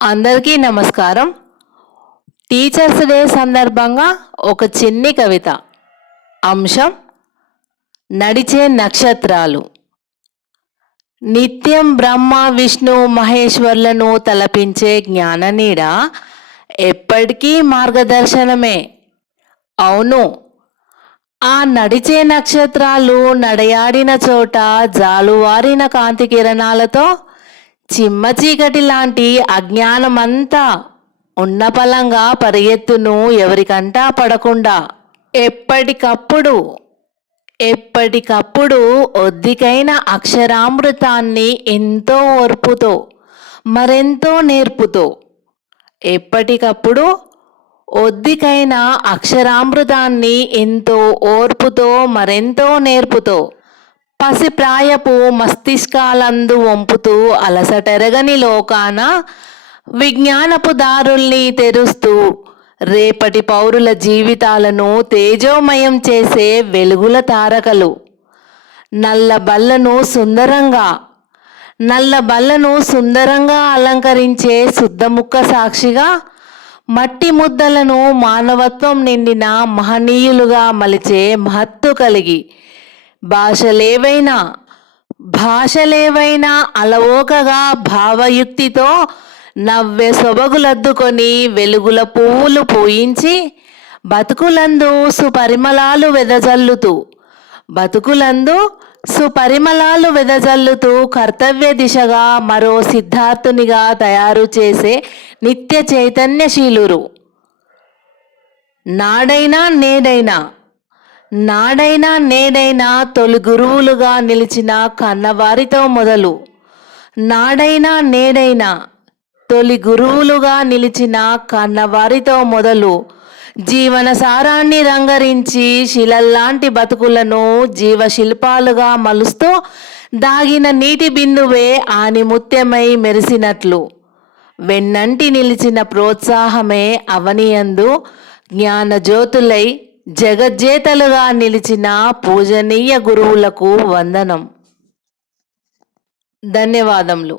అందరికీ నమస్కారం. Teachers day సందర్భంగా ఒక చిన్ని కవిత. అంశం నడిచే నక్షత్రాలు. నిత్యం బ్రహ్మ విష్ణు మహేశ్వర్లను తలపించే జ్ఞాననీడ ఎప్పటికీ మార్గదర్శనమే. అవును, ఆ నడిచే నక్షత్రాలు నడయాడిన చోట జాలువారిన కాంతి కిరణాలతో చిమ్మ చీకటి లాంటి అజ్ఞానమంతా ఉన్నపలంగా పరిగెత్తును ఎవరికంటా పడకుండా. ఎప్పటికప్పుడు ఒద్దికైన అక్షరామృతాన్ని ఎంతో ఓర్పుతో మరెంతో నేర్పుతో ఎప్పటికప్పుడు ఒద్దికైన అక్షరామృతాన్ని ఎంతో ఓర్పుతో మరెంతో నేర్పుతో పసిప్రాయపు మస్తిష్కాలందు వంపుతూ అలసటెరగని లోకాన విజ్ఞానపు దారుల్ని తెరుస్తూ రేపటి పౌరుల జీవితాలను తేజోమయం చేసే వెలుగుల తారకలు. నల్లబల్లను సుందరంగా అలంకరించే శుద్ధముక్క సాక్షిగా మట్టి ముద్దలను మానవత్వం నిండిన మహనీయులుగా మలిచే మహత్తు కలిగి భాషలేవైనా అలవోకగా భావయుక్తితో నవ్వే సొబగులద్దుకొని వెలుగుల పువ్వులు పూయించి బతుకులందు సుపరిమళాలు వెదజల్లుతూ కర్తవ్య దిశగా మరో సిద్ధార్థునిగా తయారు చేసే నిత్య చైతన్యశీలురు. నాడైనా నేడైనా తొలి గురువులుగా నిలిచిన కన్నవారితో మొదలు జీవన సారాన్ని రంగరించి శిలల్లాంటి బతుకులను జీవశిల్పాలుగా మలుస్తూ దాగిన నీటి బిందువే ఆనిముత్యమై మెరిసినట్లు వెన్నంటి నిలిచిన ప్రోత్సాహమే అవనియందు జ్ఞానజ్యోతులై జగజ్జేతలుగా నిలిచిన పూజనీయ గురువులకు వందనం. ధన్యవాదములు.